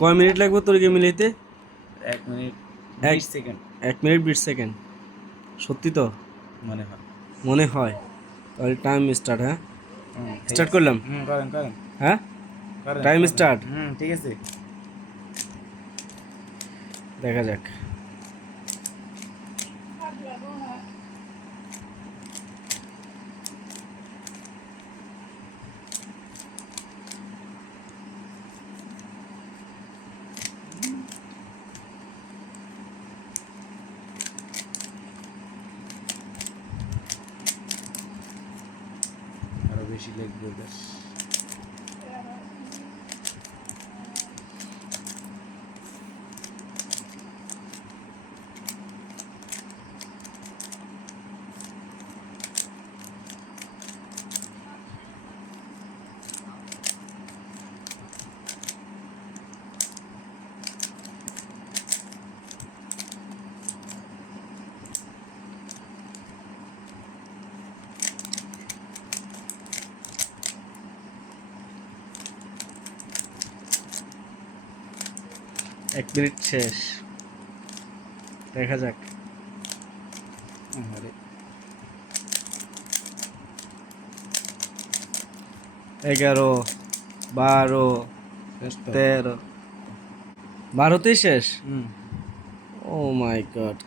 কয় মিনিট লাগবে তোর গেম মিলাইতে? 1 মিনিট এক 20 সেকেন্ড 1 মিনিট 20 সেকেন্ড। সত্যি তো? মনে হয়। মনে হয়। তাহলে টাইম স্টার্ট, হ্যাঁ? ঠিক স্টার্ট আছে। করলাম। করেন করেন হ্যাঁ, করেন টাইম করেন। স্টার্ট। ঠিক আছে। দেখা যাক। আরো বেশি লাগবে ব্যাস। এক মিনিট শেষ। দেখা যাক। আরে 11, 12, শেষ তো। 13, 12তেই শেষ। হুম ও মাই গড!